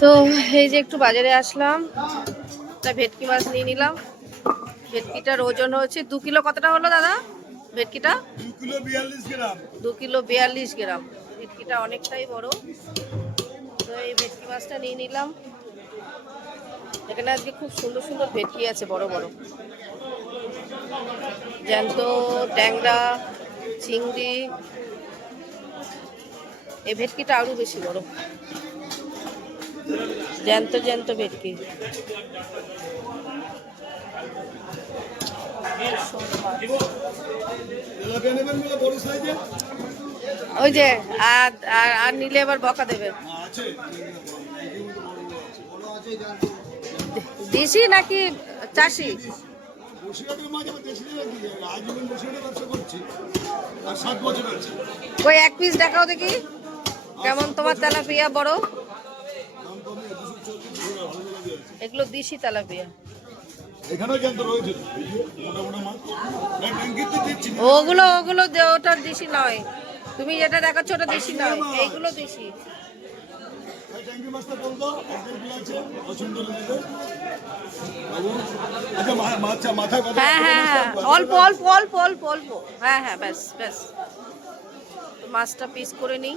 তো এই যে একটু বাজারে আসলাম তা ভেটকি মাছ নিয়ে নিলাম। ভেটকিটার ওজন হচ্ছে দু কিলো কতটা হলো দাদা? ভেটকিটা? দু কিলো বিয়াল্লিশ গ্রাম। ভেটকিটা অনেকটাই বড়। তো এই ভেটকি মাছটা নিয়ে নিলাম। এখানে আজকে খুব সুন্দর সুন্দর ভেটকি আছে বড় বড়। জ্যান্ত ট্যাংরা চিংড়ি। এই ভেটকিটা আরও বেশি বড়। জ্যান্ত জ্যান্ত ভেটকি ওই যে, আর আর নিলে এবার বকা দেবে। দেশি নাকি চাষি? ওই এক পিস দেখাও দেখি। কেমন তোমার তেলাপিয়া বড় দাম কমে দুশো চল্লিশ দুশো ভালো করে দিয়েছে এগুলো দেশি তেলাপিয়া এখানেও যন্ত্র রয়েছে এই যে মোটা মোটা মাছ না ট্যাঙ্কির তো দিচ্ছি। না। ওগুলো ওগুলো ওটা দেশি নয়। তুমি যেটা দেখাচ্ছ ওটা দেশি নয়। এইগুলো দেশি। আচ্ছা হ্যাঁ হ্যাঁ হ্যাঁ। অল্প অল্প অল্প অল্প অল্প। হ্যাঁ হ্যাঁ ব্যাস ব্যাস। মাছটা পিস করে নিই।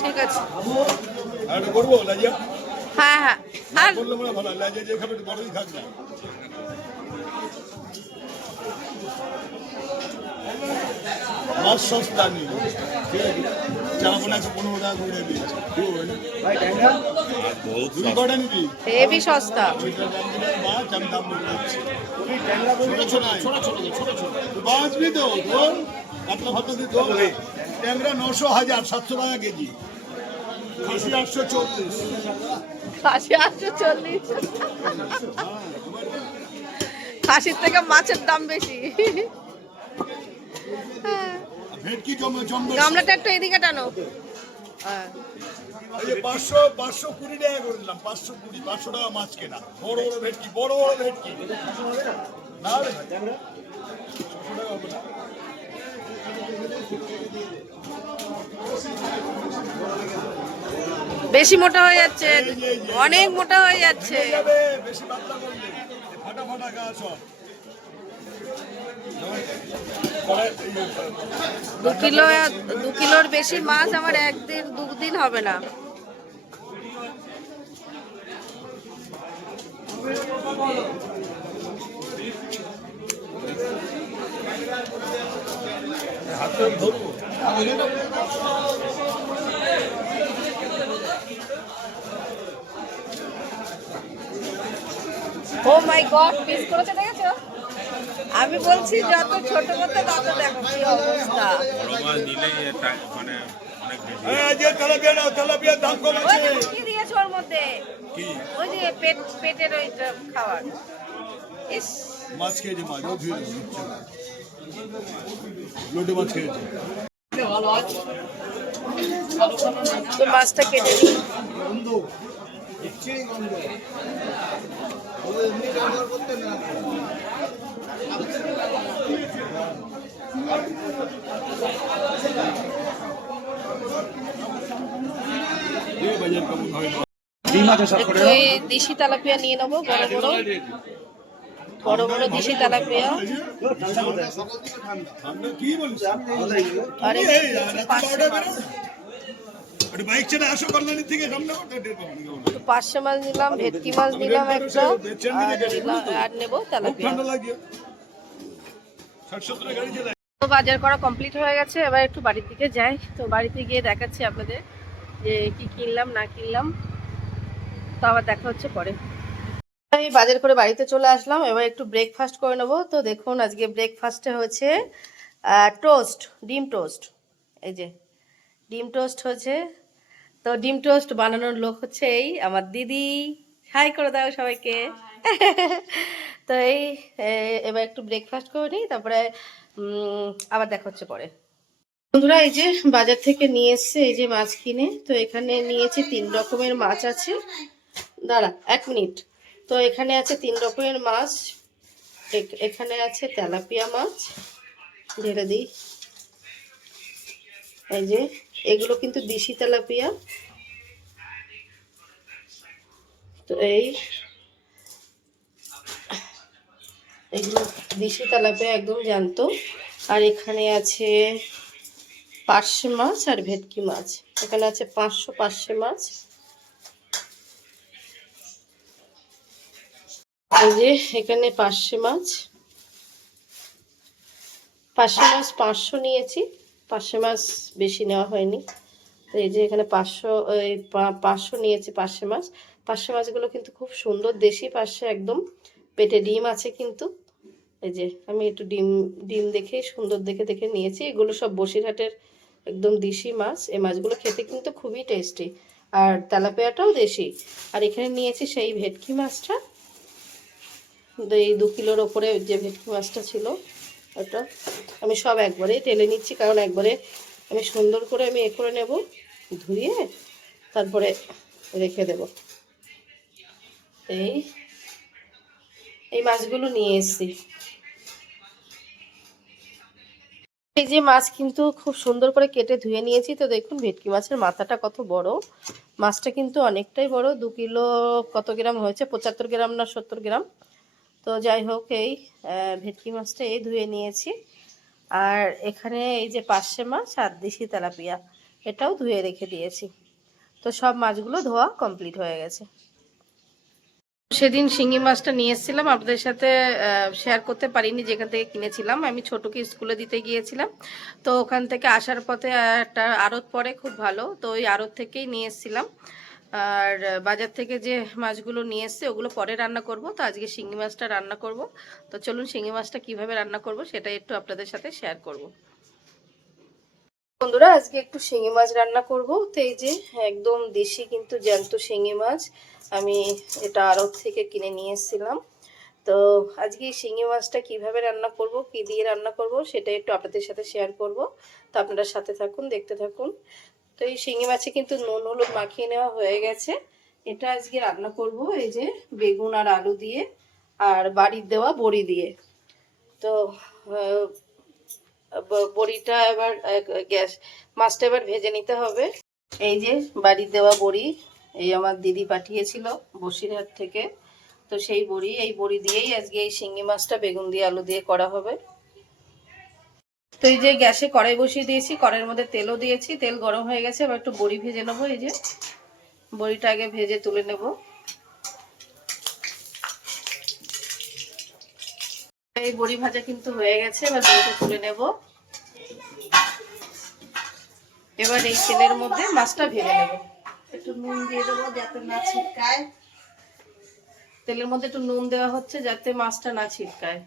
ঠিক আছে। হ্যাঁ হ্যাঁ। আর ভালো মাছ সস্তা নেই আছে পনেরো টাকা করে দিয়েছে কটা নিবি হেভি সস্তা ছোট ছোট বাঁচবি তো ট্যাংরা নশো হাজার সাতশো টাকা কেজি খাসি আটশো চল্লিশ খাসি আটশো চল্লিশ খাসির থেকে মাছের দাম বেশি গামলাটা একটু এদিকে টানো। হ্যাঁ। পাঁচশো পাঁচশো কুড়ি টাকা করে দিলাম পাঁচশো কুড়ি পাঁচশো টাকা মাছ কেনা। বড় বড় ভেটকি বড় বড় ভেটকি। না বেশি মোটা হয়ে যাচ্ছে। অনেক মোটা হয়ে যাচ্ছে। ফাটা ফাটা গা সব কড়াই- এই যে, দু কিলো দু কিলোর বেশি মাছ আমার একদিন, দুদিন হবে না। ও মাই গড পিস করেছে আমি বলছি যত ছোট করতে তত দেখো কি অবস্থা। মানে কি দিয়েছ ওর মধ্যে। ওই যে পেট পেটের খাবার। ইস। মাছ খেয়েছে মাছ। ও ধুয়ে লোটে মাছ খেয়েছে। মাছটা কেটে কেমন হয় একটু এই দেশি তেলাপিয়া নিয়ে নেব, বড় বড়। বড় বড় দেশি তেলাপিয়া। পার্শে মাছ নিলাম, ভেটকি মাছ নিলাম একটা আর নেব তেলাপিয়া। তো বাজার করা কমপ্লিট হয়ে গেছে, এবার একটু বাড়ির দিকে যাই। তো বাড়িতে গিয়ে দেখাচ্ছি আপনাদের যে কি কিনলাম, না কিনলাম। তো আবার দেখা হচ্ছে পরে। আমি বাজার করে বাড়িতে চলে আসলাম, এবার একটু ব্রেকফাস্ট করে নেব। তো দেখুন, আজকে ব্রেকফাস্টে হচ্ছে টোস্ট ডিম টোস্ট এই যে, ডিম টোস্ট হচ্ছে। তো ডিম টোস্ট বানানোর লোক হচ্ছে এই আমার দিদি। হাই করে দাও সবাইকে। তো এই এবার একটু ব্রেকফাস্ট করে নিই, তারপরে আবার দেখা হচ্ছে পরে। বন্ধুরা, এই যে বাজার থেকে নিয়ে এসছে, এই যে মাছ কিনে, তো এখানে নিয়েছি তিন রকমের মাছ আছে। দাঁড়া, এক মিনিট। তো এখানে আছে তিন রকমের মাছ এখানে আছে তেলাপিয়া মাছ, ঢেলে দিই। এই যে, এগুলো কিন্তু দেশি তেলাপিয়া। তো এই এগুলো দেশি তেলাপিয়া একদম জানতো। আর এখানে আছে পার্শে মাছ আর ভেটকি মাছ। এখানে আছে পাঁচশো পার্শে মাছ। এই যে এখানে পার্শে মাছ। পার্শে মাছ পাঁচশো নিয়েছি। পার্শে মাছ বেশি নেওয়া হয়নি। তো এই যে এখানে পাঁচশো, এই পাঁচশো নিয়েছি পার্শে মাছ। পার্শে মাছগুলো কিন্তু খুব সুন্দর। দেশি পার্শে একদম। পেটে ডিম আছে কিন্তু। এই যে আমি একটু ডিম ডিম দেখে সুন্দর দেখে দেখে নিয়েছি। এগুলো সব বসিরহাটের একদম দেশি মাছ। এই মাছগুলো খেতে কিন্তু খুবই টেস্টি আর তেলাপিয়াটাও দেশি। আর এখানে নিয়েছি সেই ভেটকি মাছটা। এই দু কিলোর ওপরে যে ভেটকি মাছটা ছিল, ওটা আমি সব একবারেই টেলে নিচ্ছি, কারণ একবারে আমি সুন্দর করে আমি এ করে নেব, ধুয়ে তারপরে রেখে দেব। এই এই মাছগুলো নিয়ে এসেছি। এই যে মাছ কিন্তু খুব সুন্দর করে কেটে ধুয়ে নিয়েছি। তো দেখুন, ভেটকি মাছের মাথাটা কত বড়। মাছটা কিন্তু অনেকটাই বড়, দু কিলো কত গ্রাম হয়েছে? পঁচাত্তর গ্রাম না সত্তর গ্রাম? তো যাই হোক, এই ভেটকি মাছটা এই ধুয়ে নিয়েছি। আর এখানে এই যে পার্শে মাছ আর দেশি তেলাপিয়া, এটাও ধুয়ে রেখে দিয়েছি। তো সব মাছগুলো ধোয়া কমপ্লিট হয়ে গেছে। সেদিন শিঙি মাছটা নিয়ে এসেছিলাম। আপনাদের সাথে শেয়ার করতে পারিনি, যেখান থেকে কিনেছিলাম। আমি ছোটকে স্কুলে দিতে গিয়েছিলাম। তো ওখান থেকে আসার পথে একটা আড়ত পড়ে, খুব ভালো। তো ওই আড়ত থেকেই নিয়ে এসেছিলাম। আর বাজার থেকে যে মাছগুলো নিয়ে এসছে, ওগুলো পরে রান্না করব। তো আজকে শিঙি মাছটা রান্না করব। তো চলুন, শিঙি মাছটা কীভাবে রান্না করব সেটা একটু আপনাদের সাথে শেয়ার করব। বন্ধুরা, আজকে একটু শিঙি মাছ রান্না করব। তো এই যে, একদম দেশি কিন্তু জ্যান্ত শিঙি মাছ, আমি এটা আড়ত থেকে কিনে নিয়ে এসেছিলাম। তো আজকে শিঙি মাছটা কীভাবে রান্না করব, কি দিয়ে রান্না করব সেটা একটু আপনাদের সাথে শেয়ার করব। তো আপনারা সাথে থাকুন, দেখতে থাকুন। তো এই শিঙি মাছে কিন্তু নুন, হলুদ মাখিয়ে নেওয়া হয়ে গেছে। এটা আজকে রান্না করব, এই যে বেগুন আর আলু দিয়ে, আর বাড়ির দেওয়া বড়ি দিয়ে। তো বড়িটা এবার গ্যাস, মাছটা এবার ভেজে নিতে হবে। এই যে বাড়ির দেওয়া বড়ি, এই আমার দিদি পাঠিয়েছিল বসিরহাট থেকে। তো সেই বড়ি, এই বড়ি দিয়েই আজকে এই শিঙি মাছটা বেগুন দিয়ে আলু দিয়ে করা হবে। তো এই যে গ্যাসে কড়াই বসিয়ে দিয়েছি, কড়াইয়ের মধ্যে তেলও দিয়েছি, তেল গরম হয়ে গেছে, এবার একটু বড়ি ভেজে নেব। এই যে বড়িটা আগে ভেজে তুলে নেব। এই বড়ি ভাজা কিন্তু হয়ে গেছে, এবার বড়িটা তুলে নেব। এবার এই তেলের মধ্যে মাছটা ভেজে নেব। একটু নুন দিয়ে দেবো যাতে না ছিটকায়। তেলের মধ্যে একটু নুন দেওয়া হচ্ছে যাতে মাছটা না ছিটকায়।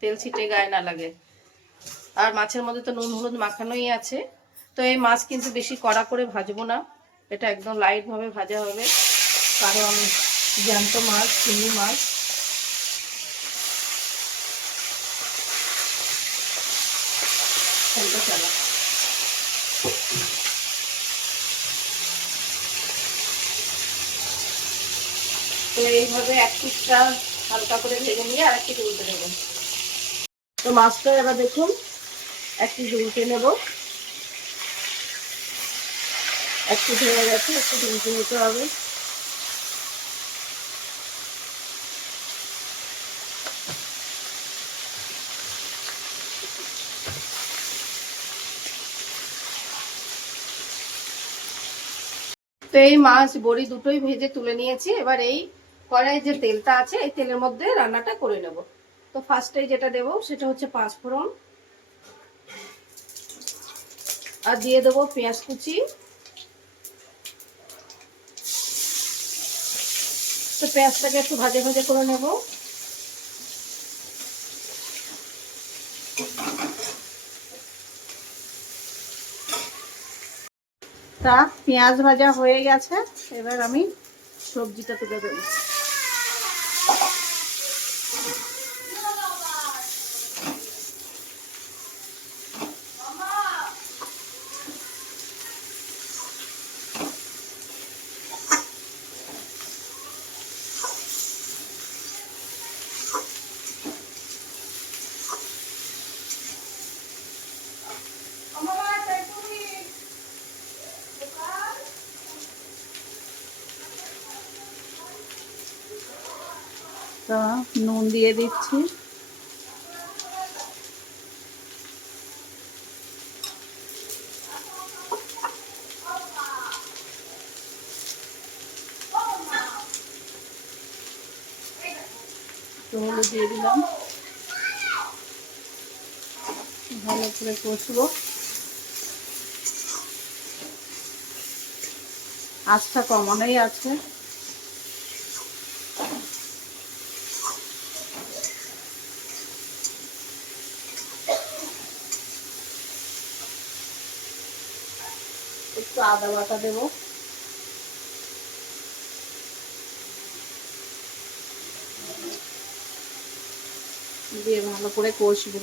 তেল ছিটে গায়ে না লাগে। আর মাছের মধ্যে তো নুন হলুদ মাখানোই আছে। তো এই মাছ কিন্তু বেশি কড়া করে ভাজবো না। এটা একদম লাইট ভাবে ভাজা হবে। কারণ জ্যান্ত মাছ, চিংড়ি মাছ তেলটা চালা এইভাবে এক পিসটা হালকা করে ভেজে নিয়ে আর একটু উল্টে দেবো। তো মাছটা এবার দেখুন, একটু উল্টে নেব। একটু ধরে গেছে, একটু উল্টে নিতে হবে। তো এই মাছ বড়ি দুটোই ভেজে তুলে নিয়েছি। এবার এই কড়াই যে তেলটা আছে, এই তেলের মধ্যে রান্নাটা করে নেব। তো ফার্স্টে যেটা দেব, সেটা হচ্ছে পাঁচ ফোড়ন। আর দিয়ে দেবো পেঁয়াজ কুচি। তো পেঁয়াজটাকে একটু ভাজে ভাজে করে নেব। তা পেঁয়াজ ভাজা হয়ে গেছে। এবার আমি সবজিটা তুলে দেবো তা নুন দিয়ে দিচ্ছি। হলুদ দিয়ে দিলাম। ভালো করে কষবো। আস্থা কমানোই আছে। একটু আদা বাটা দেবো। দিয়ে ভালো করে কষবো।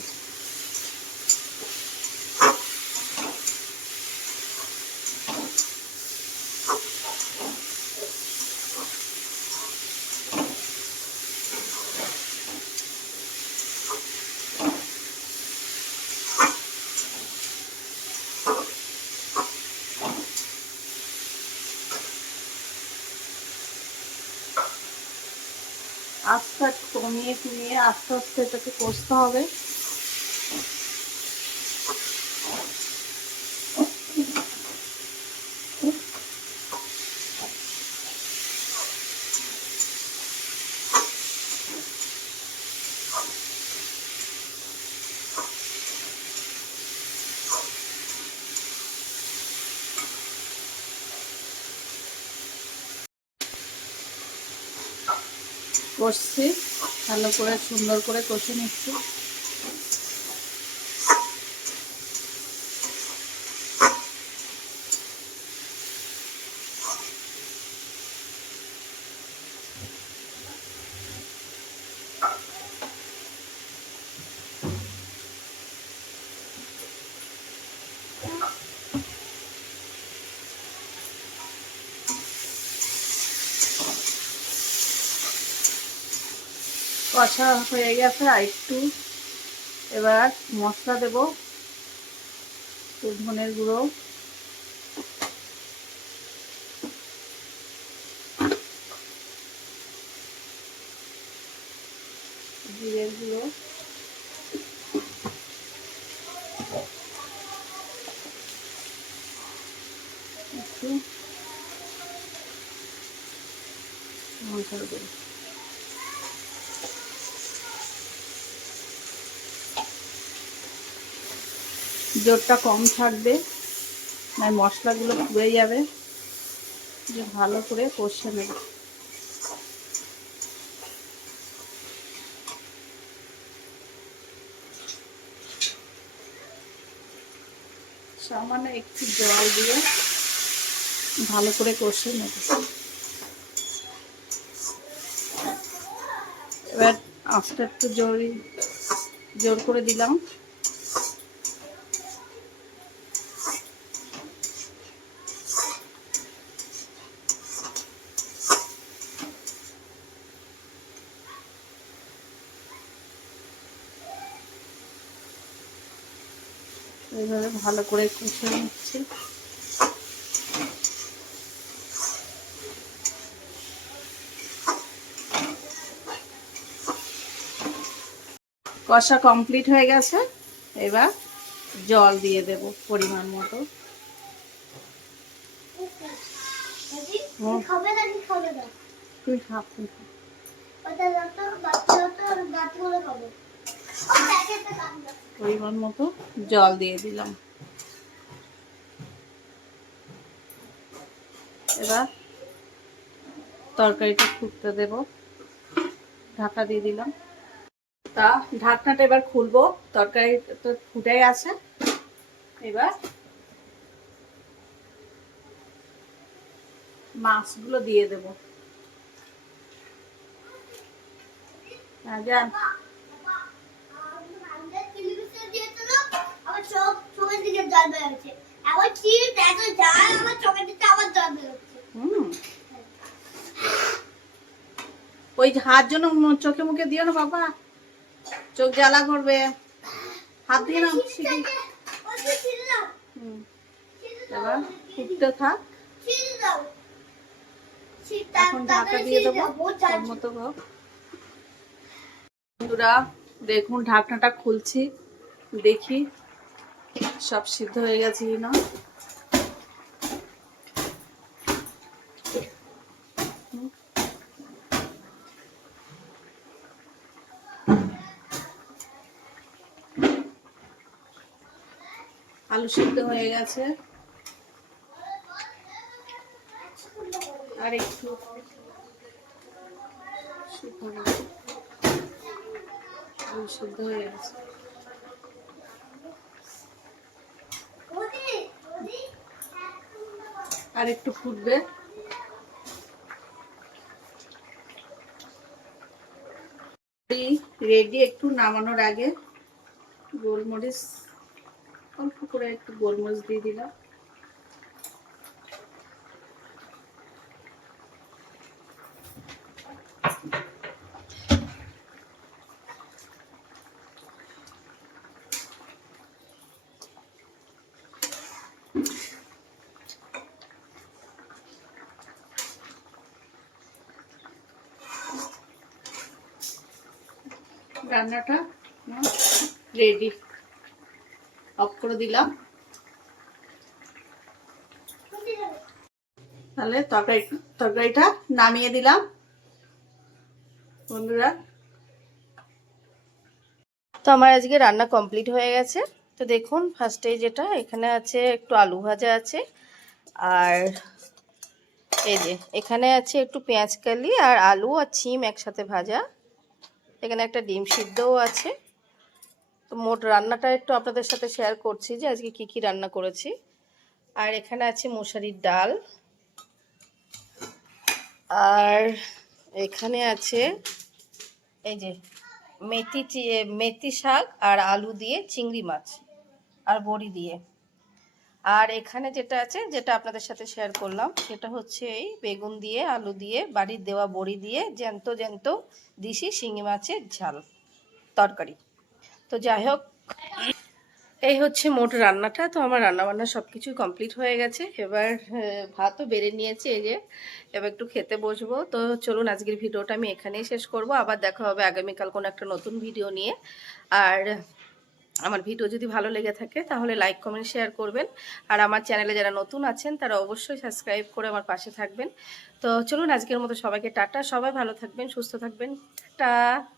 আস্তে কমিয়ে কমিয়ে আস্তে আস্তে এটাকে কষতে হবে। কষছি ভালো করে সুন্দর করে কষে নিচ্ছি। কষা হয়ে গেছে আর একটু এবার মশলা দেব। ধনের গুঁড়ো জিরের গুঁড়ো একটু মশলা দেবো জোরটা কম থাকবে না মশলাগুলো পুড়ে যাবে। যে ভালো করে কষে নেব। সামান্য একটু জল দিয়ে ভালো করে কষে নেব। এবার আস্তে একটু জোর জোর করে দিলাম। এইভাবে ভালো করে কষে নিচ্ছি। কষা কমপ্লিট হয়ে গেছে। এবার জল দিয়ে দেব পরিমাণ মতো। খাবে তুই তুই খাবে কাটবে পরিমাণ মতো জল দিয়ে দিলাম। এবার তরকারিটা ফুটতে দেব। ঢাকা দিয়ে দিলাম। তা ঢাকনাটা এবার খুলবো। তরকারি তো ফুটে আছে। এবার মাছগুলো দিয়ে দেব। হ্যাঁ আমাদের টেলিভিশন দিয়েছিল আমার চোখ চোখের দিকে জল বেরোচ্ছে। আবার চিড় এত যায় আমার চোখের দিকে আবার জল বেরোচ্ছে। ওই হাত জন্য চোখে মুখে দিও না বাবা। চোখ জ্বালা করবে। হাত দিয়ে না এবার ফুটতে থাক। এখন ঢাকা দিয়ে দেবো। ওর মতো হোক বন্ধুরা দেখুন ঢাকনাটা খুলছি। দেখি। সব সিদ্ধ হয়ে গেছে কিনা আলু সিদ্ধ হয়ে গেছে। আর একটু আলু সিদ্ধ হয়ে গেছে। আর একটু ফুটবে। রেডি একটু নামানোর আগে। গোলমরিচ অল্প করে একটু গোলমরিচ দিয়ে দিলাম। রান্নাটা রেডি অফ করে দিলাম। তাহলে তরকারি, তরকারিটা নামিয়ে দিলাম। বন্ধুরা। তো আমার আজকে রান্না কমপ্লিট হয়ে গেছে। তো দেখুন ফার্স্টে যেটা, এখানে আছে একটু আলু ভাজা আছে। আর এই যে, এখানে আছে একটু পেঁয়াজ কালি আর আলু আর ছিম একসাথে ভাজা। এখানে একটা ডিম সিদ্ধও আছে। তো মোট রান্নাটা একটু আপনাদের সাথে শেয়ার করছি যে আজকে কি কি রান্না করেছি। আর এখানে আছে মশারির ডাল। আর এখানে আছে এই যে মেথি মেথি শাক আর আলু দিয়ে চিংড়ি মাছ আর বড়ি দিয়ে। আর এখানে যেটা আছে, যেটা আপনাদের সাথে শেয়ার করলাম, সেটা হচ্ছে এই বেগুন দিয়ে, আলু দিয়ে, বাড়ির দেওয়া বড়ি দিয়ে জ্যান্ত জ্যান্ত দিশি শিঙি মাছের ঝাল, তরকারি। তো যাই হোক, এই হচ্ছে মোট রান্নাটা। তো আমার রান্না বান্না সব কিছুই কমপ্লিট হয়ে গেছে। এবার ভাতও বেড়ে নিয়েছে এই যে, এবার একটু খেতে বসবো। তো চলুন, আজকের ভিডিওটা আমি এখানেই শেষ করব। আবার দেখা হবে আগামীকাল কোনো একটা নতুন ভিডিও নিয়ে। আর আমার ভিডিও যদি ভালো লেগে থাকে, তাহলে লাইক কমেন্ট শেয়ার করবেন। আর আমার চ্যানেলে যারা নতুন আছেন, তারা অবশ্যই সাবস্ক্রাইব করে আমার পাশে থাকবেন। তো চলুন, আজকের মতো সবাইকে টাটা। সবাই ভালো থাকবেন, সুস্থ থাকবেন। টাটা।